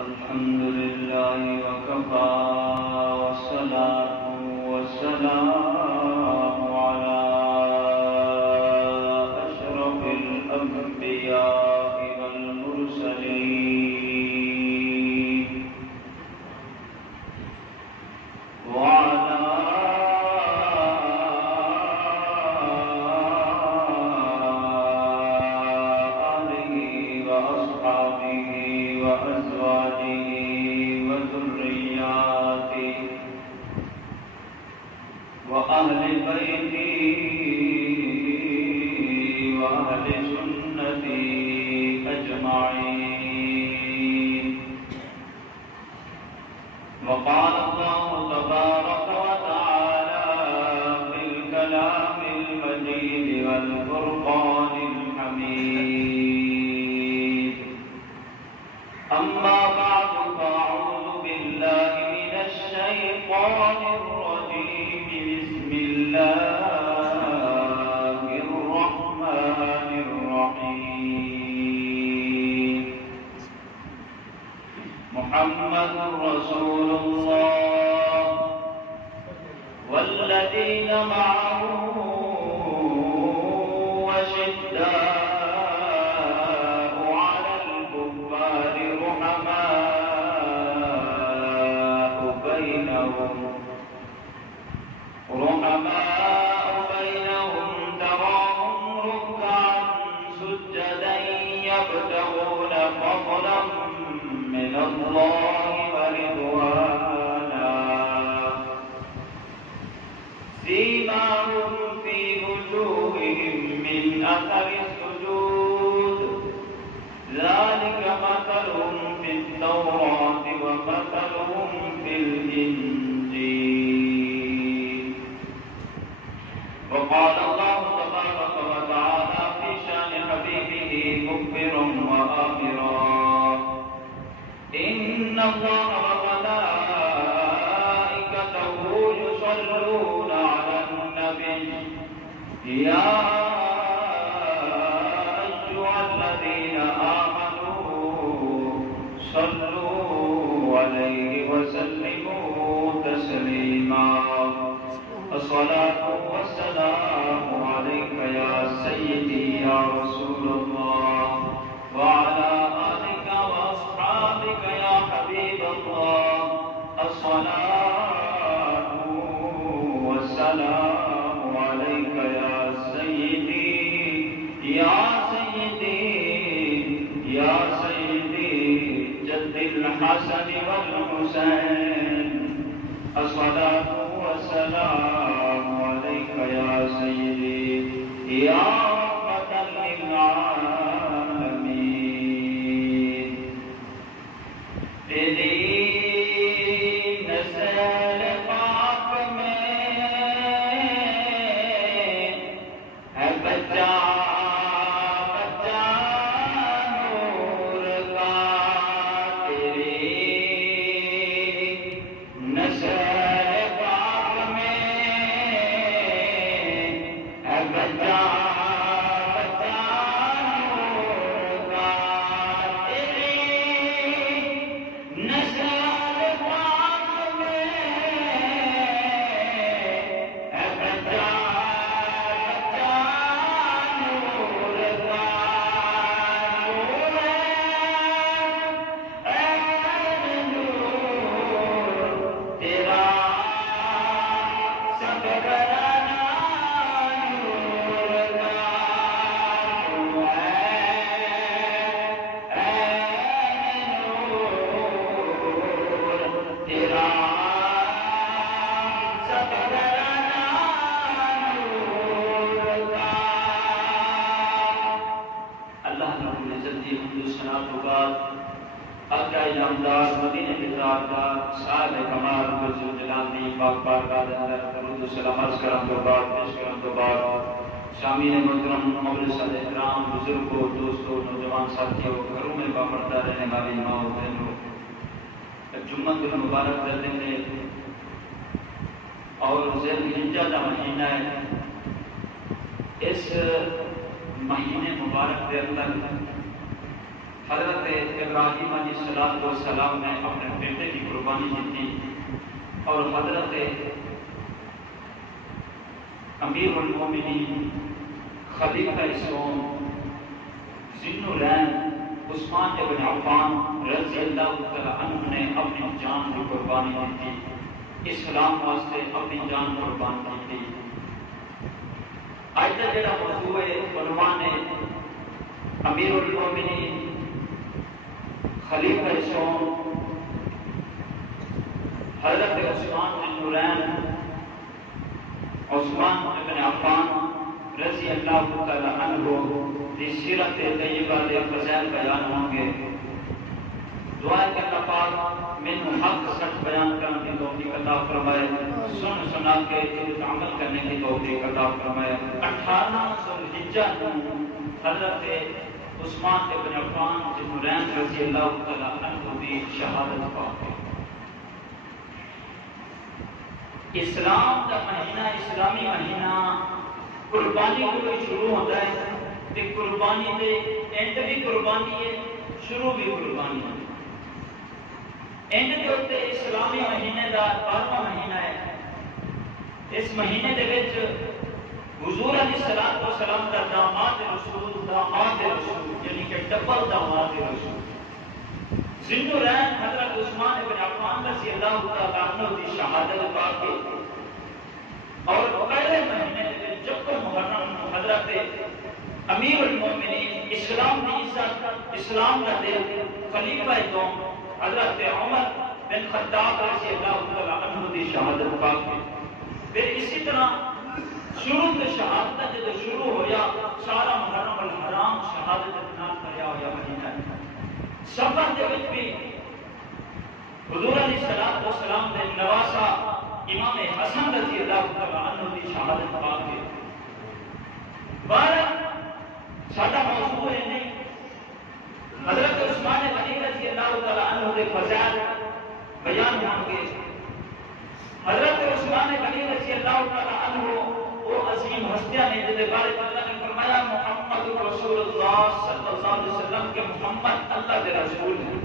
الحمد لله وكفى والصلاة والسلام على أشرف الأنبياء والمرسلين وعلى آله وأصحابه وأزواجه وذرياته وأهل بيته وأهل سنته أجمعين. وقال الله تبارك وتعالى في الكلام المجيد والفرقان الحميد: أما بعد فأعوذ بالله من الشيطان الرجيم. بسم الله الرحمن الرحيم. محمد رسول الله والذين معه أشداء على الكفار رحماء بينهم تراهم ركعا سجدا يبتغون فضلا من الله ورضوانا سيماهم في وجوههم من أثر السجود ذلك مثلهم في التوراة ومثلهم في الإنجيل. وقال الله تبارك وتعالى في شأن حبيبه مخبرا وآمرا: إن الله وملائكته يصلون على النبي يا أيها الذين آمنوا صلوا عليه وسلموا تسليما. الصلاة والسلام عليك يا سيدي يا رسول الله وعلى آلك وأصحابك يا حبيب الله. الصلاة والسلام عليك يا سيدي يا سيدي يا سيدي جد الحسن والحسين. الصلاة والسلام عليك يا سيدي يا رحمة للعالمين. تیری نسل پاک میں ہے بچہ بچہ نور کا. تیری نسل پاک میں ہے بچہ بچہ نور کا. تیری نسل پاک میں ہے بچہ بچہ نور کا. نور ہے نور تیرا سب گھرانا نور کا. نور ہے نور تیرا سب گھرانا نور کا. اللہ رب العزت کی حمد و ثنا و بعد آقا نامدار مدینہ کے تاجدار صاحب کمال ذوالجلال دی پاک بارگاہ کے اندر درود و سلام عرض کرن تو بعد پیش کرن تو بعد شامعین محترم مجلسِ احترام بزرگوں دوستوں نوجوان ساتھیوں گھروں میں باپردہ رہنے والی ماں و بہنوں جمعہ دن مبارک کا دن ہے اور ذی الحجہ کا مہینہ ہے. اس مہینے مبارک کے اندر حضرت ابراہیم علیہ السلام نے اپنے بیٹے کی قربانی دی تھی، اور حضرت امیر المومنین خلیفہ اسلام ذی النورین عثمان بن عفان رضی اللہ تعالی عنہ نے اپنی جان کی قربانی دی تھی، اسلام واسطے اپنی جان قربان کی تھی۔ آج کا جڑا موضوع ہے عنوان ہے امیر المومنین خلیفہ اسلام حضرت عثمان بن نورین عثمان بن عفان رضی اللہ تعالی عنہ کی سیرت طیبہ کے فضائل بیان ہوں گے۔ دعا کہ اللہ پاک میں حق سچ بیان کرنے کی توفیق عطا فرمائے، سن سنا کے عمل کرنے کی توفیق عطا فرمائے۔ 18 ذوالحجہ حضرت عثمان بن عفان بن نورین رضی اللہ تعالی عنہ کی شہادت پاک ہے۔ اسلام کا مہینہ، اسلامی مہینہ قربانی کو شروع ہوتا ہے، تے قربانی دے اینڈ بھی قربانی ہے، شروع بھی قربانی ہے۔ اینڈ کے اوتے اسلامی مہینے دا 12واں مہینہ ہے۔ اس مہینے دے وچ حضور علیہ السلام دا داماد رسول یعنی کہ ڈبل داماد رسول ذی النورین حضرت عثمان بن عفان رضی اللہ تعالی عنہ کی شہادت پاک ہے۔ اور پہلے مہینے میں جب محرم حضرت امیر المومنین اسلام کی عزت، اسلام کا دل، خلیفہ دوم حضرت عمر بن خطاب رضی اللہ تعالی عنہ کی شہادت پاک ہے۔ پھر اسی طرح شروع سے شہادت جب شروع ہویا سارا محرم الحرام شہادت نال کریا ہویا مہینہ ہے۔ سفر دے وچ بھی حضور علیہ السلام دے نواسا امام حسن رضی اللہ تعالی عنہ کی شہادت پاک ہے۔ بارہ سادہ موضوع ہے نہیں، حضرت عثمان غنی رضی اللہ تعالی عنہ کے فضائل بیان ہوں گے۔ حضرت عثمان غنی رضی اللہ تعالی عنہ وہ عظیم ہستیاں نے جن کے بارے میں اللہ نے فرمایا محمد رسول اللہ صلی اللہ علیہ وسلم کہ محمد اللہ کے رسول ہیں۔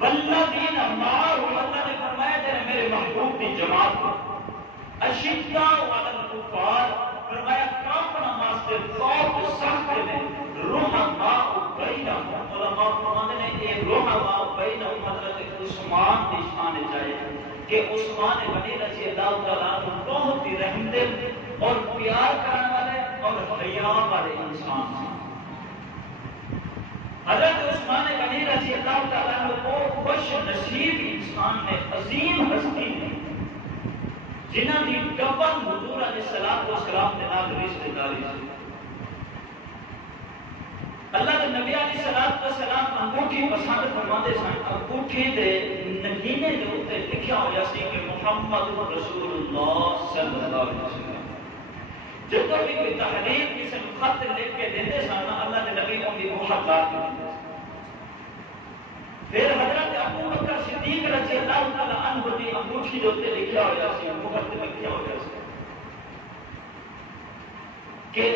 والذین معه اللہ نے فرمایا کہ میرے محبوب کی جماعت اشداء علی الکفار فرمایا کافر واسطے بہت سخت ہے، رحماء بینہم علماء فرماتے ہیں کہ رحماء بینہم حضرت عثمان کی شان چاہیے کہ عثمان غنی رضی اللہ تعالیٰ عنہ بہت ہی رحم دل اور پیار کرنے والے اور حیا والے انسان ہیں۔ حضرت عثمان غنی رضی اللہ تعالیٰ عنہ کو خوش نصیب انسان نے، عظیم ہستی نے، جنہاں کی ڈبل حضور علیہ السلام کے نال رشتہ داری سے۔ اللہ کے نبی علیہ السلام انگوٹھی پسند فرماتے سن، انگوٹھی دے نگینے دے اوتے لکھیا ہویا سی کہ محمد رسول اللہ صلی اللہ علیہ وسلم۔ جب بھی کوئی تحریر کسی خط لکھ کے دیتے سن اللہ کے نبی ان کی محبت کرتے۔ پھر حضرت ابو بکر صدیق رضی اللہ تعالی عنہ کی انگوٹھی دے اوتے لکھیا ہویا سی، مہر لکھیا ہویا سی کہ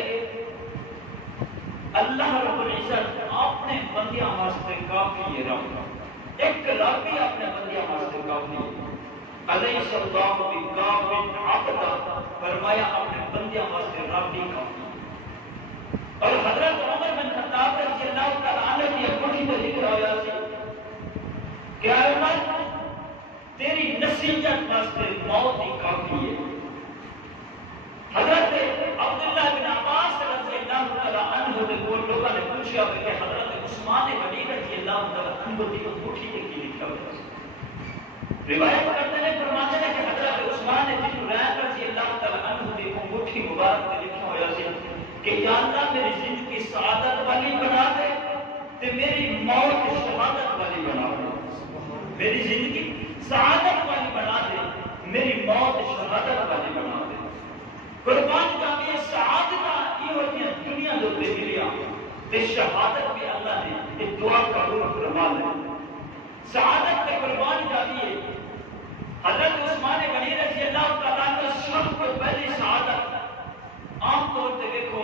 اللہ رب العزت اپنے بندیاں واسطے کافی ہے، رب ایک رب ہی اپنے بندیاں واسطے کافی ہے۔ علیہ اللہ بکاف عبدا فرمایا اپنے بندیاں واسطے رب ہی کافی ہے۔ اور حضرت عمر بن خطاب رضی اللہ تعالی عنہ کی انگوٹھی پہ لکھا ہوا سی کہ اے عمر تیری نصیحت واسطے موت ہی کافی ہے۔ حضرت عبداللہ بن عباس رضی اللہ تعالی عنہ کے وہ لوگوں نے پوچھا کہ حضرت عثمان غنی رضی اللہ تعالی عنہ کی انگوٹھی پہ کی لکھا ہوا ہے؟ روایت کرتے ہیں فرماتے ہیں کہ حضرت عثمان ذی النورین رضی اللہ تعالی عنہ کی انگوٹھی مبارک پہ لکھا ہوا ہے کہ یا اللہ میری زندگی سعادت والی بنا دے تے میری موت شہادت والی بنا دے۔ میری زندگی سعادت والی بنا دے، میری موت شہادت والی بنا دے۔ قربان جاویے سعادت یہ ہوتی ہے دنیا دے تے ملیا تے شہادت بھی اللہ نے یہ دعا قبول فرما لے۔ سعادت تے قربان جاویے حضرت عثمان غنی رضی اللہ تعالیٰ عنہ سب کو پہلی سعادت عام طور پہ دیکھو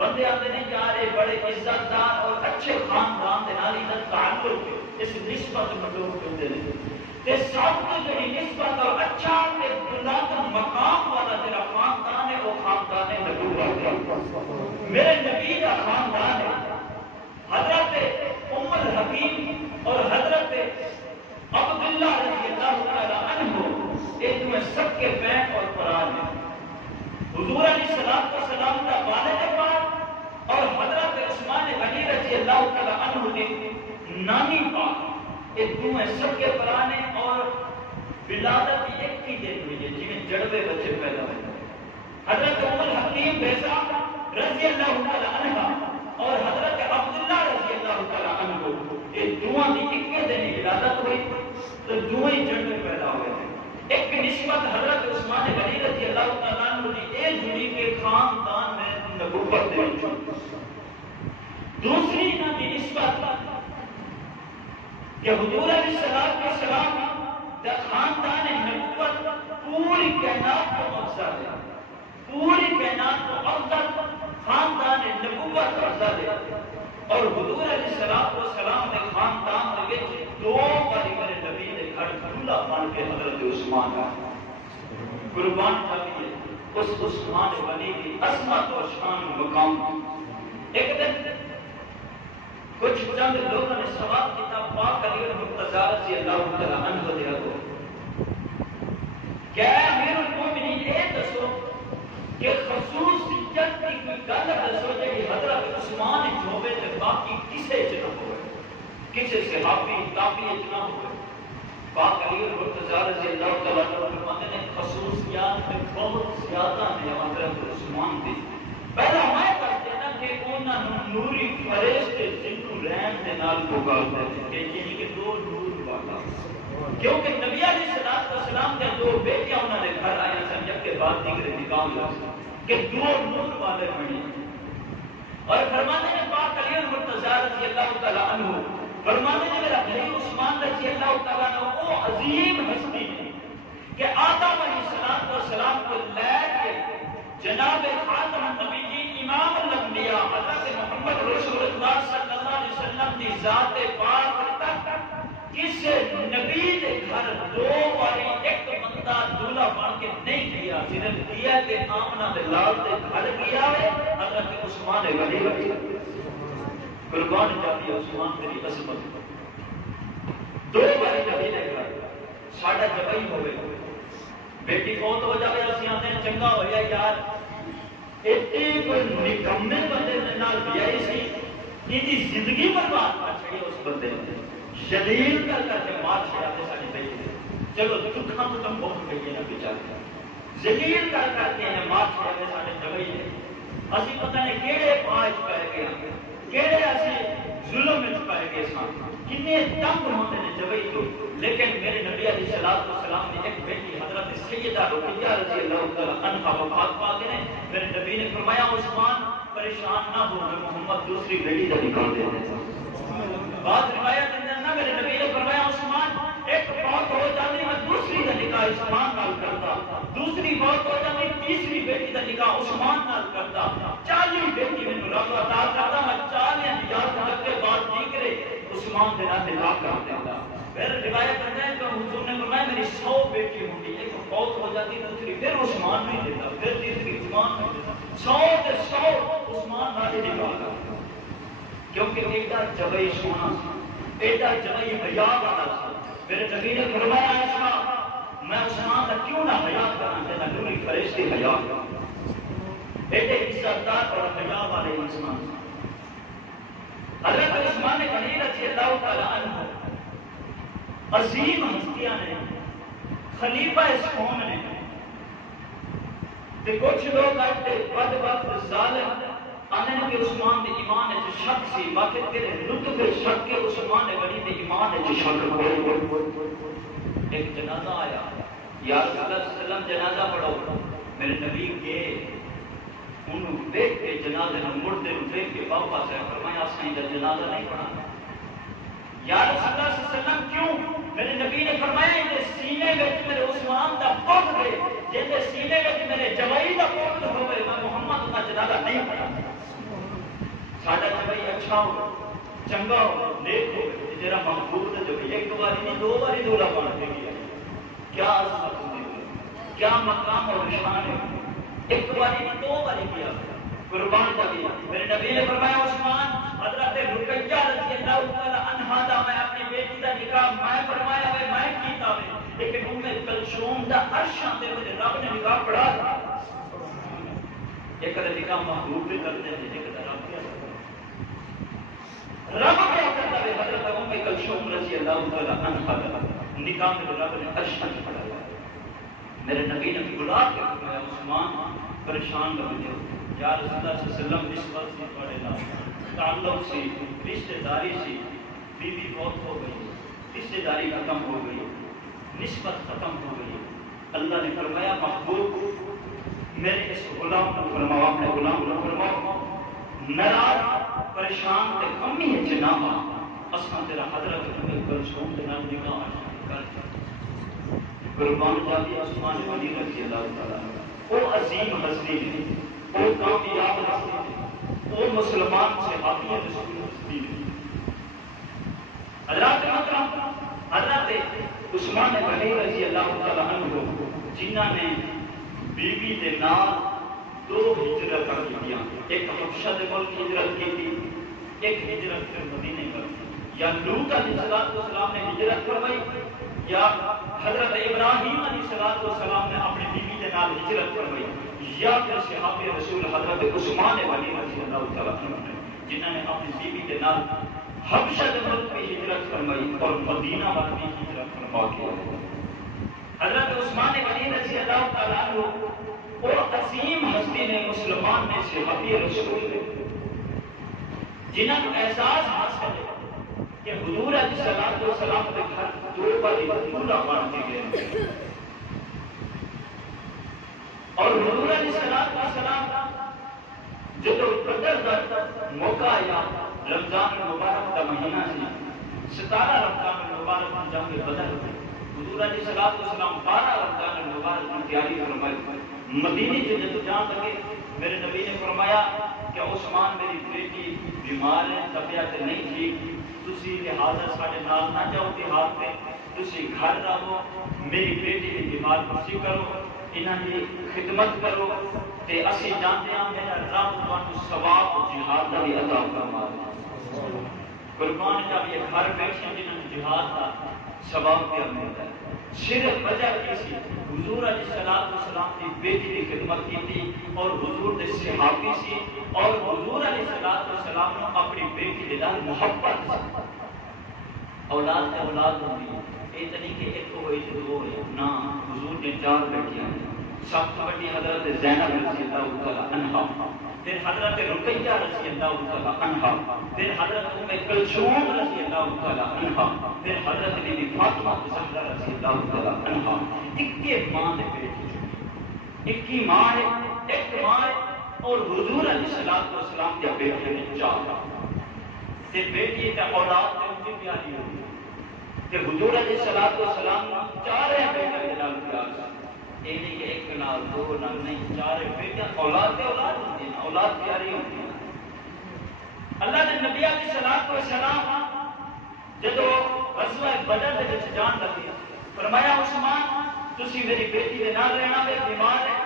بندے آتے ہیں یار یہ بڑے عزت دار اور اچھے خاندان کے نال عزت تعلق اس نسبت میں لوگ ہوتے ہیں تے سب تو جڑی نسبت اور اچھا تے بلند مقام والا تیرا خاندان ہے وہ خاندان نبوت میرے نبی کا خاندان ہے حضرت ام الحکیم اور حضرت عبداللہ رضی اللہ تعالی عنہ ایک میں سب کے بہن اور پران ہیں حضور علیہ السلام کا والد پاک اور حضرت عثمان غنی رضی اللہ تعالی عنہ کی نانی پاک یہ دونوں سب کے پرانے اور ولادت ایک ہی دن ہوئی ہے جنہیں جڑوے بچے پیدا ہوئے حضرت ام الحکیم بیسا رضی اللہ تعالی عنہ اور حضرت عبداللہ رضی اللہ تعالی عنہ یہ دونوں کی ایک ہی دن ولادت ہوئی تو دونوں ہی جڑوے پیدا ہوئے تھے ایک نسبت حضرت عثمان غنی رضی اللہ تعالیٰ عنہ کی ایک جڑی کے خاندان میں نبوت دے دوسری نا کی نسبت کہ حضور علیہ السلام کا خاندان نبوت پوری کائنات کو افضل ہے پوری کائنات کو افضل خاندان نبوت افضل ہے اور حضور علیہ السلام نے خاندان لگے دو باری میرے نبی نے گھر دھولا بن کے حضرت عثمان کا قربان چاہیے اس عثمان غنی کی عظمت اور شان مقام ایک دن کچھ چند لوگوں نے سوال کیا پاک علی المرتضی رضی اللہ تعالی عنہ دے کو کیا امیر المومنین یہ دسو کہ خصوصیت کی کوئی گل دسو کہ حضرت عثمان ہوے تے باقی کسے چ نہ ہوے کسے صحابی تابعی چ نہ ہوے پاک علی المرتضی رضی اللہ تعالی عنہ فرماتے ہیں خصوصیات میں بہت زیادہ ہیں حضرت عثمان دی پہلا میں کہتے ہیں کہ انہاں نوری فرشتے جنوں رحم دے نال پکارتے ہیں کہ یعنی کہ دو نور والا کیونکہ نبی علیہ السلام کے دو بیٹیاں انہوں نے گھر آیا سن جب کے بعد دیگر نکاح ہوا کہ دو نور والے بنے اور فرماتے ہیں پاک علی المرتضی رضی اللہ تعالی عنہ فرماتے ہیں میرا بھائی عثمان رضی اللہ تعالی عنہ وہ عظیم ہستی ہے کہ آدم علیہ السلام کو لے کے جناب خاتم النبیین امام الانبیاء حضرت محمد رسول اللہ صلی اللہ علیہ وسلم کی ذات پاک تک کسی نبی نے گھر دو باری ایک بندہ دولہا بن کے نہیں کیا صرف دیا کہ آمنہ بلال نے گھر کیا ہے حضرت عثمان غنی رضی قربان جاتی عثمان میری عظمت دو باری نبی نے گھر ساڈا جبئی ہوئے بیٹی فوت ہو جائے اسی آتے ہیں چنگا ہویا یار ایک کوئی نکمے بندے نال بیائی سی یہ زندگی برباد کر چھڑی اس بندے نے شلیل کر کے مار چھڑا کے ساری بیٹی چلو دکھاں تو تم بہت گئی نا بیچارے ذلیل کر کے مار چھڑا کے سارے جبئی نے اسی پتہ نہیں کیڑے پاج پہ گئے کیڑے اسی ظلم میں پائے گئے سان کتنے تنگ ہوتے ہیں جبئی تو لیکن میرے نبی علیہ السلام نے ایک بیٹی حضرت سیدہ رقیہ رضی اللہ تعالی عنہا وفات پا گئے میرے نبی نے فرمایا عثمان پریشان نہ ہو میں محمد دوسری بیٹی کا نکال دے بعض روایت اندر نہ میرے نبی نے فرمایا عثمان ایک بہت ہو جاتی میں دوسری کا نکاح عثمان نال کرتا دوسری بہت ہو جاتی تیسری بیٹی کا نکاح عثمان نال کرتا 40 بیٹی میں رب عطا کرتا میں 40 اجازت کے بعد دیکھے عثمان کے نام نکاح کر دیتا پھر روایت کرتا ہے کہ حضور نے فرمایا میری 100 بیٹی ہوتی ایک فوت ہو جاتی دوسری پھر عثمان نہیں دیتا پھر تیسری عثمان نہیں دیتا 100 سے 100 عثمان نال نکاح کرتا کیونکہ ایڈا جبئی سونا ایڈا جبئی حیا والا تھا میرے نبی نے فرمایا ایسا میں عثمان کا کیوں نہ حیا کرنا چاہتا نوری فرشتے حیا ایڈے عزتدار اور حیا والے انسان حضرت عثمان غنی رضی اللہ تعالی عنہ عظیم ہستیاں نے خلیفہ اس قوم نے تے کچھ لوگ آتے بد وقت ظالم آنے کہ عثمان دے ایمان ہے شک سی باقی تیرے لطف شک کے عثمان غنی دے ایمان ہے شک ہوئے ایک جنازہ آیا یا رسول اللہ صلی اللہ علیہ وسلم جنازہ پڑھو میرے نبی کے انہوں دیکھ کے جنازے نے مردے نے دیکھ کے واپس آیا فرمایا سائیں جنازہ نہیں پڑھانا یا رسول اللہ صلی اللہ علیہ وسلم کیوں میرے نبی نے فرمایا کہ سینے میں میرے عثمان دا پوت ہے جیسے سینے میں میرے جوائی دا پوت ہوئے میں محمد کا جنازہ نہیں پڑھا ساڈا جبئی اچھا ہو چنگا ہو نیک ہو جرا محبوب تے جو ایک باری نہیں دو باری دولا بن کے گیا کیا عظمت ہوتی کیا مقام اور شان ہے ایک باری نہیں دو باری کیا قربان جاوی میرے نبی نے فرمایا عثمان حضرت رقیہ رضی اللہ تعالی عنہا دا میں اپنی بیٹی دا نکاح میں فرمایا میں کیتا ہے لیکن ام کلثوم دا عرشاں دے تے رب نے نکاح پڑھا ایک دا نکاح محبوب بھی کرتے ہیں ایک دا رب کیا رب کیا کرتا ہے حضرت ام کلثوم رضی اللہ تعالی عنہا دا نکاح میں رب نے عرشاں پڑھا میرے نبی نے بلا کے فرمایا عثمان پریشان نہ ہو یا رسول اللہ صلی اللہ علیہ وسلم نسبت سے پڑھے نہ تعلق سے رشتہ داری سے بیوی بہت ہو گئی رشتہ داری ختم ہو گئی نسبت ختم ہو گئی اللہ نے فرمایا محبوب میرے اس غلام کو فرماؤ اپنے غلام کو فرماؤ ناراض پریشان تے کمی ہے جنابا اساں تیرا حضرت کلثوم دے نال نکاح کر قربان جاتی عثمان غنی رضی اللہ تعالی وہ عظیم ہستی ہے وہ کامیاب ہستی ہے وہ مسلمان صحابی رسول ہستی ہے حضرت محترم حضرت عثمان غنی رضی اللہ تعالی عنہ جنہاں نے بیوی دے نال دو ہجرت کر دیا ایک حبشہ دے ملک ہجرت کی تھی ایک ہجرت پھر مدینے پر یا لوط علیہ السلام نے ہجرت فرمائی یا حضرت ابراہیم علیہ السلام نے اپنی بیوی کے نال ہجرت فرمائی یا پھر صحابہ رسول حضرت عثمان غنی رضی اللہ تعالی عنہ جنہوں نے اپنی بیوی کے نال حبشہ ملک میں ہجرت فرمائی اور مدینہ ملک میں ہجرت فرما کے حضرت عثمان غنی رضی اللہ تعالی عنہ وہ عظیم ہستی نے مسلمان نے صحابہ رسول نے جنہوں کو احساس حاصل ہے کہ حضور علیہ السلام کے گھر دو باری پورا بن کے گئے اور حضور علیہ السلام جو بدر کا موقع آیا رمضان المبارک کا مہینہ سی 17 رمضان المبارک جنگ بدر حضور علیہ السلام 12 رمضان المبارک کی تیاری فرمائی مدینے سے جب جان لگے میرے نبی نے فرمایا کہ عثمان میری بیٹی بیمار ہے طبیعت نہیں ٹھیک تسی لہٰذا ساڈے نال نہ جاؤ دیہات میں تسی گھر رہو میری بیٹی کی بیمار تسی کرو انہاں دی خدمت کرو تے اسی جانتے ہیں میرا رب تانوں ثواب جہاد دا بھی عطا فرما دے قربان جب یہ گھر بیٹھے جنہاں جہاد دا ثواب پہ ملتا ہے صرف وجہ کی سی حضور علیہ السلام کی بیٹی کی خدمت کی تھی اور حضور دے صحابی سی اور حضور علیہ السلام نے اپنی بیٹی کے نال محبت اولاد سے اولاد ہوئی اتنی کہ ایک ہوئی تو دو ہوئی نہ حضور نے 4 بیٹیاں سب سے بڑی حضرت زینب رضی اللہ تعالی عنہا پھر حضرت رقیہ رضی اللہ تعالی عنہا پھر حضرت ام کلثوم رضی اللہ تعالی عنہا پھر حضرت بی بی فاطمہ زہرا رضی اللہ تعالی عنہا 21 ماں دے بیٹے 21 ماں ہے ایک ماں ہے اور حضور علیہ السلام کے بیٹے نے 4 تے بیٹی تے اولاد تے ان کی پیاری ہوئی کہ حضور علیہ السلام 4 بیٹے کے نال پیار تھا یہ نہیں کہ ایک نال 2 نال نہیں 4 بیٹے اولاد تے اولاد ہوتی ہے اولاد پیاری ہوتی ہے اللہ کے نبی علیہ السلام جدو غزوہ بدر دے وچ جان لگی فرمایا عثمان تسی میری بیٹی دے نال رہنا ہے بیمار ہے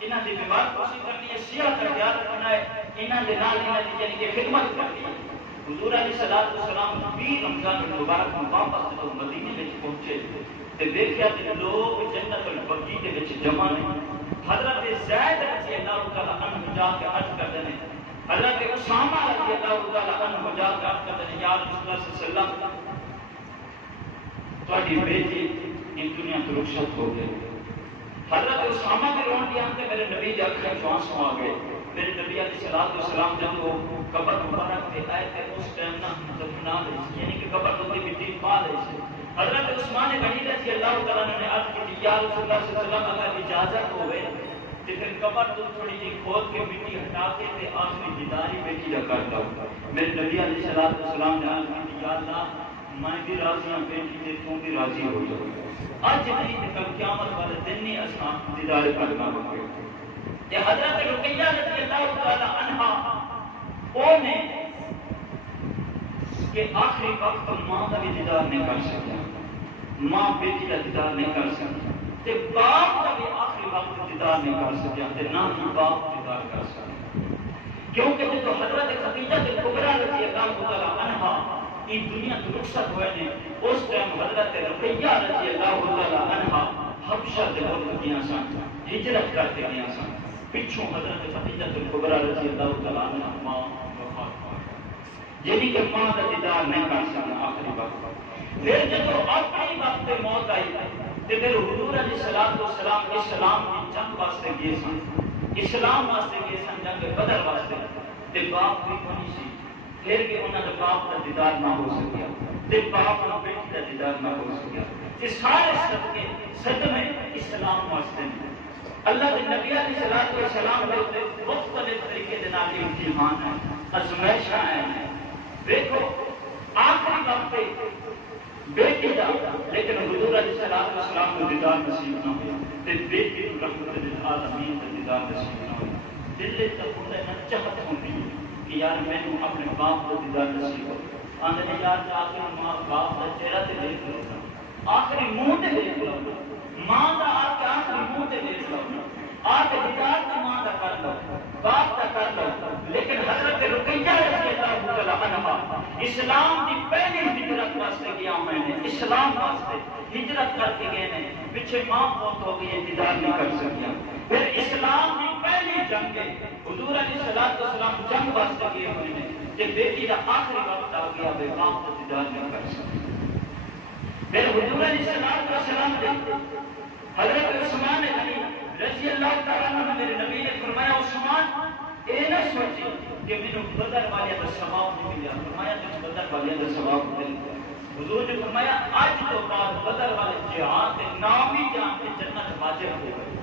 انہاں دی بیمار کوشش کرنی ہے صحت کا خیال رکھنا ہے انہاں دے نال انہاں دی یعنی کہ خدمت کرنی ہے حضور علیہ السلام 20 رمضان المبارک میں واپس جب مدینے میں پہنچے تے دیکھیا کہ لوگ جنت البقیع دے وچ جمع نے حضرت زید رضی اللہ تعالی عنہ جا کے عرض کرتے ہیں حضرت اسامہ رضی اللہ تعالی عنہ جا کے عرض کرتے ہیں یا رسول اللہ صلی اللہ علیہ وسلم تہاڈی بیٹی ان دنیا تو رخصت ہو گئی حضرت اسامہ کے رون دیا کہ میرے نبی دے اکھاں چوں آنسو آ گئے میرے نبی علیہ السلام جب وہ قبر مبارک پہ آئے تھے اس ٹائم نہ دفنا رہی یعنی کہ قبر تو مٹی پا رہی تھی حضرت عثمان غنی رضی اللہ تعالیٰ نے عرض کی یا رسول اللہ صلی اللہ علیہ وسلم اگر اجازت ہوئے تو پھر قبر تو تھوڑی جی کھود کے مٹی ہٹا کے تے آخری دیداری بیٹی کا کرتا ہوں میرے نبی علیہ السلام نے عرض کی یا اللہ میں بھی راضی ہوں بیٹی تے تم بھی راضی ہو جاؤ آج نہیں تے کل قیامت والے دن نہیں اساں دیدار کرنا ہوگا کہ حضرت رقیہ رضی اللہ تعالی عنہا وہ نے کہ آخری وقت ماں کا بھی دیدار نہیں کر سکتا، ماں بیٹی کا دیدار نہیں کر سکتا، تے باپ کا بھی آخری وقت دیدار نہیں کر سکتا، تے نہ ہی باپ دیدار کر سکتا، کیونکہ جب حضرت خدیجہ کبریٰ رضی اللہ تعالی عنہا یہ دنیا کی رخصت ہوئے نے، اس ٹائم حضرت رقیہ رضی اللہ تعالی عنہا حبشہ دے ملک گیا سن، ہجرت کر کے گیا سن، پچھوں حضرت خدیجہ کبریٰ رضی اللہ تعالی عنہا ماں وفات پا گئی، یعنی کہ ماں کا دیدار نہیں کر سکتا آخری وقت۔ پھر جب اپنی وقت موت آئی تو پھر حضور علیہ السلام اسلام کی جنگ واسطے گئے سن، اسلام واسطے گئے سن، جنگ بدر واسطے، تے باپ بھی کونی سی، پھر بھی انہوں نے باپ کا دیدار نہ ہو سکیا، تے باپ اور بیٹی کا دیدار نہ ہو سکیا، تے سارے صدمے اسلام واسطے ہیں۔ اللہ کے نبی علیہ السلام کے مختلف طریقے کے نال امتحان ہے، آزمائشاں ہیں۔ دیکھو آخری وقت بیٹی دا، لیکن حضور علیہ السلام کو دیدار نصیب نہ ہوا، تے بیٹی کو رحمت للعالمین کا دیدار نصیب نہ ہوا، دل تک ہوتا ہے چاہت ہوتی ہے کہ یار میں نے اپنے باپ کو دیدار نصیب ہو، آندھے نے یار آخری ماں باپ کا چہرہ تے دیکھ لو، آخری منہ تے دیکھ لو، ماں دا آخری منہ تے دیکھ لو، آخری دیدار تے ماں دا کر لو، باپ دا کر لو۔ لیکن حضرت رقیہ رضی اللہ تعالی عنہا اسلام کی پہلی ہجرت واسطے گیا، میں نے اسلام واسطے ہجرت کر کے گئے نے، پیچھے ماں موت ہو گئی، دیدار نہیں کر سکیا۔ پھر اسلام کی پہلی جنگ حضور علیہ السلام جنگ واسطے گئے ہوئے نے، کہ بیٹی کا آخری وقت آ گیا، بے باپ کو دیدار نہیں کر سکیا۔ پھر حضور علیہ السلام حضرت عثمان غنی رضی اللہ تعالیٰ عنہ میرے نبی نے فرمایا عثمان اے نہ سوچی کہ میں نے بدر والے کا ثواب نہیں ملا، فرمایا تجھ بدر والے کا ثواب مل گیا۔ حضور نے فرمایا آج تو بعد بدر والے جہاد کے نام ہی جان کے جنت واجب ہو گئی،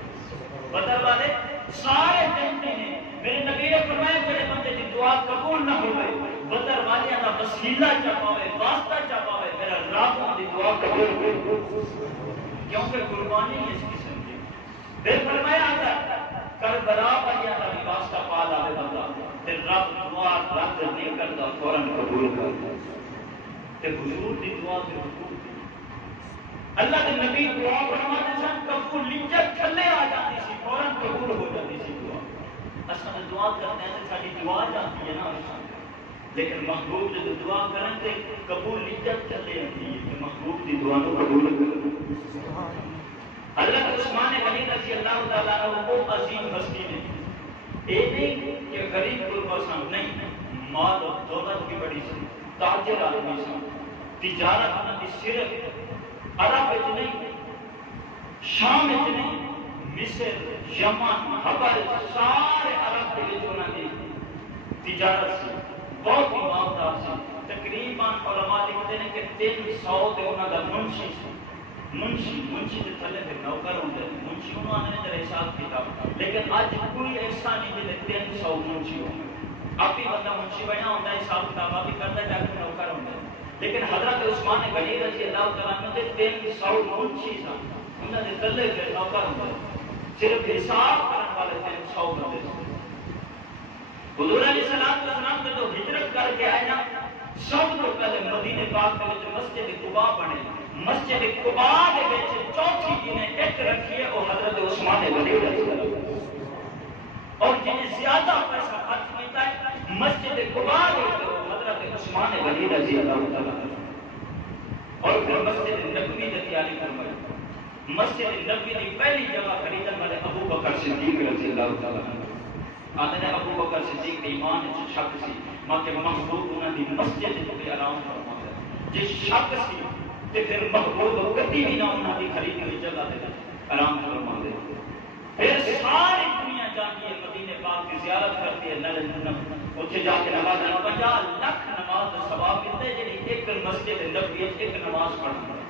بدر والے سارے جنتی ہیں۔ میرے نبی نے فرمایا جڑے بندے کی دعا قبول نہ ہوئے، بدر والے کا وسیلہ چاہے، واسطہ چاہے، میرا رب کی دعا قبول ہوئے، کیونکہ قربانی اس قسم کی۔ پھر فرمایا کربلا والے کا بھی واسطہ پا لاوے بندہ، پھر رب دعا رد نہیں کرتا، فوراً قبول کرتا۔ تے حضور دی دعا تے حضور دی اللہ کے نبی دعا فرماتے سن، قبول لجت تھلے آ جاتی سی، فوراً قبول ہو جاتی سی دعا۔ اصل دعا کرتے ہیں ساری دعا جاتی ہے نا، لیکن محبوب جب دعا کریں تے قبول لجت چلے آتی ہے کہ محبوب دی دعا نو قبول کرو۔ حضرت عثمان غنی رضی اللہ تعالیٰ عنہ وہ عظیم ہستی نے، یہ نہیں کہ غریب غربا سن، نہیں، مال و دولت بھی بڑی سی، تاجر آدمی سن، تجارت انہوں کی صرف عرب وچ نہیں، شام وچ نہیں، مصر، یمن، حبر، سارے عرب کے وچ انہوں کی تجارت سی، بہت ہی مالدار سی۔ تقریباً علماء لکھتے ہیں کہ 300 تے انہوں کا منشی سی، منشی کے تھلے پھر نوکر ہوتے ہیں، منشی انہوں نے جڑے حساب کتاب، لیکن آج کوئی ایسا نہیں جلے 300 منشی ہو، اب بھی بندہ منشی بنا ہوتا ہے، حساب کتاب بھی کرتا ہے، جاکر نوکر ہوتا ہے، لیکن حضرت عثمان غنی رضی اللہ تعالیٰ عنہ کے 300 منشی سن، انہوں نے تھلے پھر نوکر ہوتا ہے، صرف حساب کرنے والے 300 بندے سن۔ حضور علیہ السلام کے تو ہجرت کر کے آئے نا، سب تو پہلے مدینے پاک کے وچ مسجد قباء بنے، مسجد قباء دے وچ چوتھی جنہیں ایک رکھی ہے وہ حضرت عثمان غنی رضی اللہ عنہ، اور جنہیں زیادہ پیسہ خرچ کیتا ہے مسجد قباء دے وچ حضرت عثمان غنی رضی اللہ عنہ، اور پھر مسجد نبوی دی تیاری فرمائی۔ مسجد نبوی دی پہلی جگہ خریدن والے ابو بکر صدیق رضی اللہ عنہ، آدھے ابو بکر صدیق کے ایمان وچ شک سی، ماں کے محبوب انہوں نے مسجد پہ آرام فرمایا، جس شک سی تے پھر محبوب کبھی بھی نہ انہوں نے خرید ہوئی جگہ تے آرام فرما دے۔ پھر ساری دنیا جاتی ہے مدینے پاک کی زیارت کرتی ہے، نل اتنے جا کے نماز 50 لاکھ نماز ثواب ملتے ہیں، جی ایک مسجد نبوی ایک نماز پڑھنا۔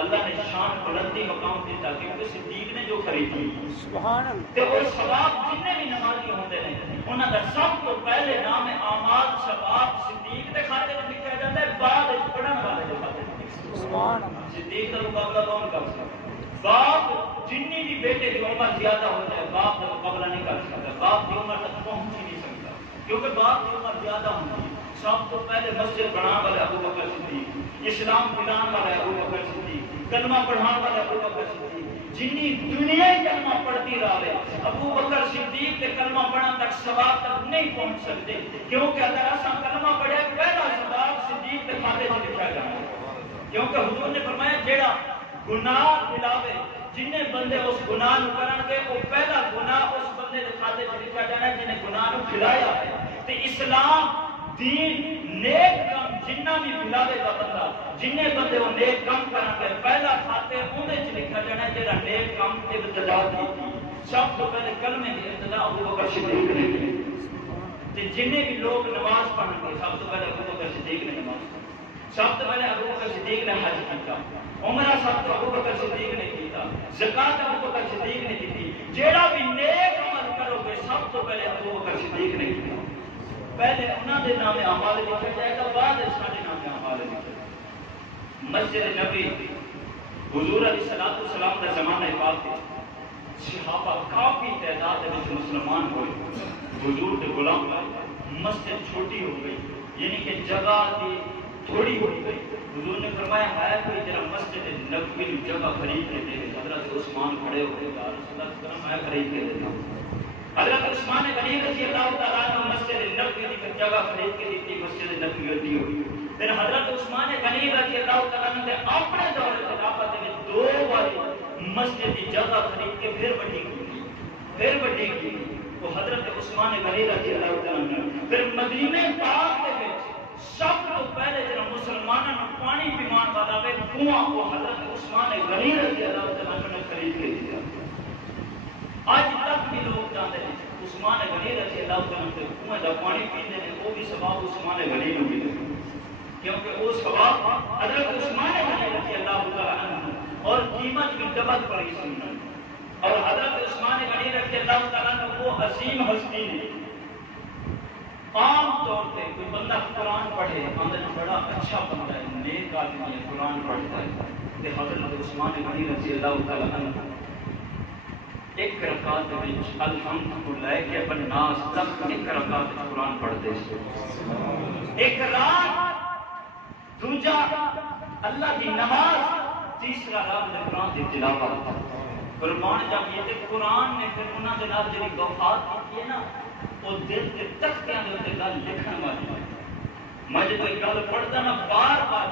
اللہ نے شان بلندی مقام دیتا کیونکہ صدیق نے جو خریدی سبحان اللہ، تے وہ ثواب جتنے بھی نمازی ہوتے ہیں انہوں کا سب تو پہلے نام اعمال ثواب صدیق کے کھاتے میں لکھا جاتا ہے، بعد وچ پڑھن والے کے کھاتے میں سبحان اللہ۔ صدیق کا مقابلہ کون کر سکتا؟ باپ جتنی بھی بیٹے کی عمر زیادہ ہو جائے باپ کا مقابلہ نہیں کر سکتا، باپ کی عمر تک پہنچ ہی نہیں سکتا، کیونکہ باپ کی عمر زیادہ ہوتی ہے. سب تو پہلے مسجد بنا والا ابو بکر صدیق, اسلام پھیلانے والا ابو بکر صدیق, کلمہ پڑھانے والا ابو بکر صدیق. جنی دنیا کلمہ پڑھتی رہے ابو بکر صدیق کے کلمہ پڑھنے تک ثواب تک نہیں پہنچ سکتے, کیونکہ اگر ایسا کلمہ پڑھے پہلا ثواب صدیق کے کھاتے سے لکھا جائے. کیونکہ حضور نے فرمایا جیڑا گناہ ملاوے جنہیں بندے اس گناہ نو کرن گے وہ پہلا گناہ اس بندے کے کھاتے سے لکھا جانا ہے جنہیں گناہ نو کھلایا ہے. تے اسلام دین نیک کام جنہ بھی ملاوے گا بندہ جنہیں بندے وہ نیک کام کرن گے پہلا کھاتے اندے چ لکھا جانا ہے جڑا نیک کام ابتدا کی. سب تو پہلے کلمے کی ابتدا ابو بکر صدیق نے کی. تے جنہیں بھی لوگ نماز پڑھن گے سب تو پہلے ابو بکر صدیق نے نماز پڑھی. سب تو پہلے ابو بکر صدیق نے حج کیا. عمرہ سب تو ابو بکر صدیق نے کیتا. زکات ابو بکر صدیق نے کی. جیڑا بھی نیک عمل کرو گے سب تو پہلے ابو بکر صدیق نے کیا. پہلے انہاں دے نام اعمال لکھے جائے گا بعد سارے نام اعمال لکھے. مسجد نبی حضور علیہ الصلوۃ والسلام کا زمانہ پاک ہے. صحابہ کافی تعداد میں مسلمان ہوئے. حضور کے غلام مسجد چھوٹی ہو گئی یعنی کہ جگہ کی تھوڑی ہو گئی. حضور نے فرمایا ہے کوئی جرا مسجد نبوی کی جگہ خرید کے دے. حضرت عثمان کھڑے ہو گئے یا رسول اللہ صلی اللہ علیہ وسلم میں خرید کے دیتا ہوں. حضرت عثمان غنی رضی اللہ تعالیٰ عنہ مسجد نبوی کی جگہ خرید کے دی. مسجد نبوی دی ہوئی. پھر حضرت عثمان غنی رضی اللہ تعالیٰ عنہ نے اپنے دور خلافت میں 2 بار مسجد کی جگہ خرید کے پھر بڑی کی. وہ حضرت عثمان غنی رضی اللہ تعالیٰ عنہ پھر مدینے پاک کے وچ سب تو پہلے جب مسلمانوں نے پانی پیمان والا وے کنواں وہ حضرت عثمان غنی رضی اللہ تعالیٰ عنہ نے خرید کے دیا. آج تک بھی لوگ جانتے ہیں عثمان غنی رضی اللہ تعالیٰ عنہ کے کنویں کا پانی پیتے ہیں وہ بھی ثواب عثمان غنی کو ملے کیونکہ وہ ثواب حضرت عثمان غنی رضی اللہ تعالیٰ عنہ اور قیمت کی ڈبل پڑی سنت. اور حضرت عثمان غنی رضی اللہ تعالیٰ عنہ وہ عظیم ہستی نے. عام طور پہ کوئی بندہ قرآن پڑھے اندر بڑا اچھا بندہ ہے نیک آدمی ہے قرآن پڑھتا ہے. کہ حضرت عثمان غنی رضی اللہ تعالیٰ عنہ ایک رکعت میں الحمد کو لے کے بالناس تک ایک رکعت قرآن پڑھتے ہیں. ایک رات دوجا اللہ کی نماز تیسرا رات قرآن کی تلاوت. قربان جب یہ قرآن نے پھر انہوں نے نال جی وفات کی ہے نا وہ دل کے تختیاں دے تے گل لکھن والی. میں جب کوئی گل پڑھتا نا بار بار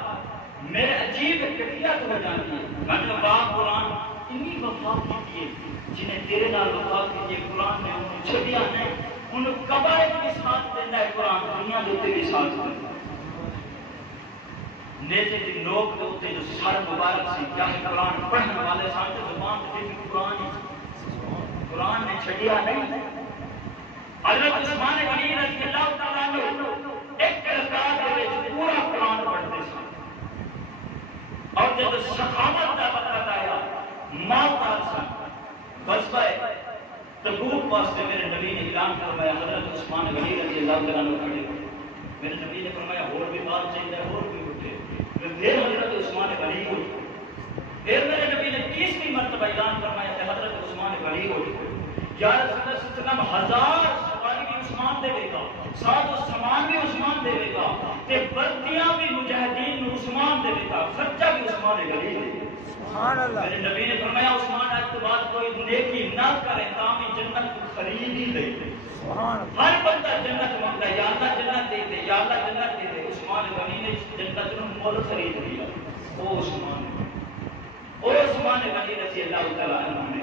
میرے عجیب کیفیت ہو جاتی ہے. میں نے باپ قرآن اتنی وفات کی ہے جنہیں تیرے نال وفات کی ہے قرآن نے انہوں چھڈیا نہیں. انہوں قبائل کے ساتھ دینا ہے قرآن دنیا دے بھی ساتھ دینا. نیزے کی نوک دے جو سر مبارک سی کیا قرآن پڑھنے والے ساتھ زبان تے قرآن نے چھڈیا نہیں. حضرت عثمان غنی رضی اللہ تعالیٰ عنہ ایک رکعت میں پورا قرآن پڑھتے سن. اور جب سخاوت کا وقت آیا ماتال سن غزوہ تبوک واسطے میرے نبی نے اعلان فرمایا حضرت عثمان غنی رضی اللہ تعالیٰ عنہ کھڑے ہوئے. میرے نبی نے فرمایا اور بھی بات چاہیے اور بھی اٹھے. پھر حضرت عثمان غنی ہوئی. پھر میرے نبی نے 30ویں مرتبہ اعلان فرمایا کہ حضرت عثمان غنی ہوئی. یا رسول اللہ صلی اللہ علیہ وسلم 1000 سواری بھی عثمان دے گا ساتھ و سامان بھی عثمان دے گا تے بردیاں بھی مجاہدین نے عثمان دے گا خرچہ بھی عثمان غنی دے گا. سبحان اللہ. میرے نبی نے فرمایا عثمان آج کے بعد کوئی نیکی نہ کرے تاکہ جنت کو خرید ہی لے. ہر بندہ جنت مانگتا ہے یا اللہ جنت دے دے یا اللہ جنت دے دے. عثمان غنی نے جنت کو مول خرید لیا. او عثمان غنی رضی اللہ تعالیٰ عنہ نے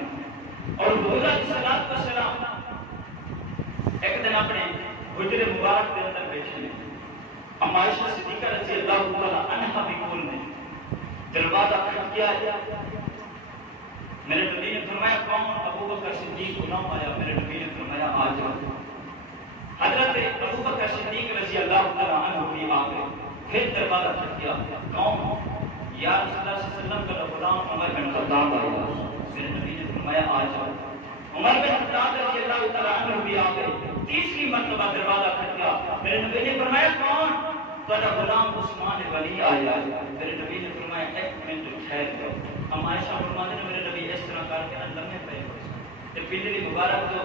اور حضور علیہ السلام ایک دن اپنے حجرے مبارک کے اندر بیٹھے ہیں. اما عائشہ صدیقہ رضی اللہ تعالیٰ عنہا بھی کھول نے دروازہ کھٹ کیا. میرے نبی نے فرمایا کون؟ ابو بکر صدیق غلام آیا. میرے نبی نے فرمایا آ جاؤ. حضرت ابو بکر صدیق رضی اللہ تعالیٰ عنہ بھی آ گئے. پھر دروازہ کھٹ کیا. کون؟ یا رسول اللہ صلی اللہ علیہ وسلم کا غلام عمر بن خطاب آیا. میرے نبی نے فرمایا آ جاؤ. عمر بن خطاب رضی اللہ تعالیٰ عنہ بھی آ گئے. 30ویں مرتبہ دروازہ کھٹ گیا. میرے نبی نے فرمایا کون؟ تیرا غلام عثمان غنی آیا. میرے نبی نے فرمایا ایک منٹ ٹھہر جاؤ. ہم عائشہ فرماتے ہیں میرے نبی اس طرح کر کے لمحے پے تے پنڈلی مبارک جو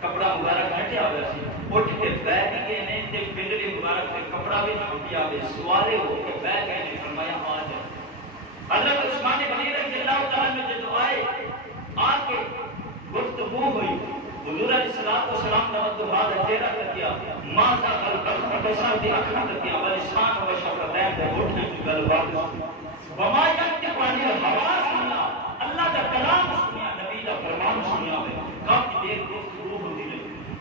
کپڑا مبارک ہٹیا ہوا سی اٹھ کے بیٹھ گئے نے تے پنڈلی مبارک سے کپڑا بھی ہٹیا ہوا سوارے ہو کے بیٹھ گئے نے فرمایا آ جا حضرت عثمان غنی رضی اللہ تعالیٰ نے جب آئے آ کے گفتگو ہوئی حضور علیہ السلام نے بعد چہرہ کر دیا ماذا قال کیسا دی اکھا کر دیا ولسان و شفتین دے اٹھنے کی گل بات وما ينطق عن الهوى سنا اللہ کا کلام سنیا نبی کا فرمان سنیا ہے کافی دیر گفتگو ہوتی رہی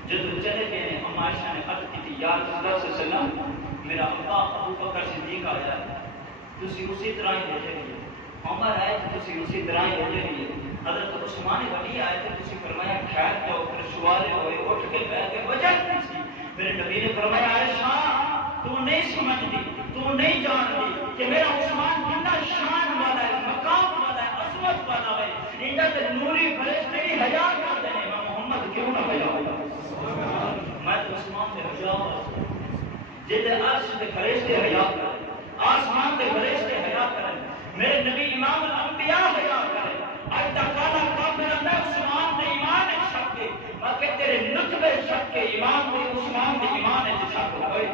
جب چلے گئے ہم عائشہ نے عرض کی یا رسول اللہ صلی اللہ علیہ وسلم میرا ابا ابو بکر صدیق آیا تسی اسی طرح ہی بیٹھے رہیے عمر آئے تو تسی اسی طرح ہی بیٹھے رہیے حضرت عثمان غنی آئے تو تسی فرمایا خیر کیا پھر سوارے ہوئے اٹھ کے بیٹھ کے وجہ تھی میرے نبی نے فرمایا عائشہ تو نہیں سمجھتی تو نہیں جانتی کہ میرا عثمان کتنا شان والا ہے مقام والا ہے عظمت والا ہے انہاں تے نوری فرشتے ہی حیا کرتے ہیں میں محمد کیوں نہ حیا میں تو عثمان سے حیا جے عرش تے فرشتے حیا کریں آسمان تے فرشتے حیا کریں میرے نبی امام الانبیاء حیا کریں اج تک کالا کافر میں عثمان دے ایمان ہے شک کے باقی تیرے نطبے شک کے امام دے عثمان دے ایمان ہے شک ہوئے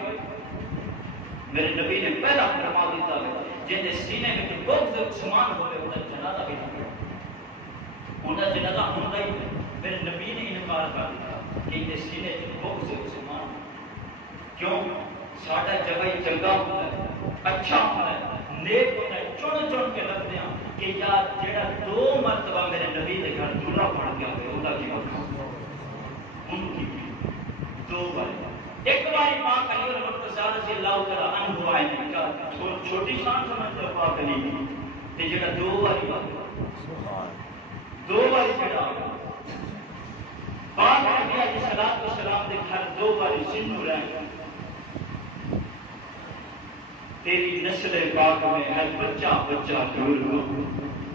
میرے نبی نے پہلا فرما دیتا ہے جن سینے میں جو بغض عثمان ہوئے انہیں جنازہ بھی نہیں انہیں جنازہ ہوتا ہی میرے نبی نے انکار کر دیا کہ ان سینے میں بغض عثمان کیوں ساڑھا جگہ چنگا ہوتا ہے اچھا ہوتا ہے نیک ہوتا ہے چن کے لگتے ہیں کہ یار جیڑا دو مرتبہ میرے نبی نے گھر دورہ پڑ گیا ہوئے انہوں کی وقت ان کی دو بار ایک باری پاک علی المرتضی رضی اللہ تعالیٰ عنہ آئے نے کہا چھوٹی شان سمجھتا پاک علی تے جڑا دو باری جڑا پاک علی علیہ السلام دے گھر دو باری سنو رہے تیری نسل پاک میں ہر بچہ بچہ نور کا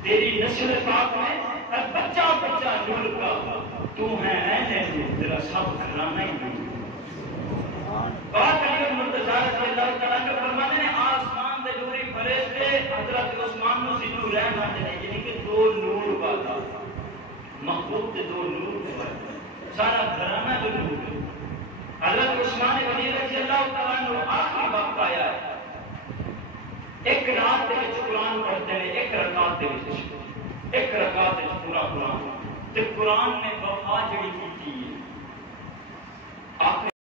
تیری نسل پاک میں ہر بچہ بچہ نور کا تو ہے نور تیرا سب گھرانا ہی نور پاک علی المرتضی رضی اللہ تعالیٰ نے فرمانے نے آسمان دے نوری فرشتے حضرت عثمان نو سنو رہنا دے یعنی کہ دو نور والا محبوب دے دو نور والا سارا گھرانہ جو نور ہے حضرت عثمان غنی رضی اللہ تعالیٰ نے آخری وقت آیا ہے ایک رات دے وچ قرآن پڑھتے ہیں ایک رکعت دے وچ پورا قرآن تے قرآن نے وفا جڑی کی ہے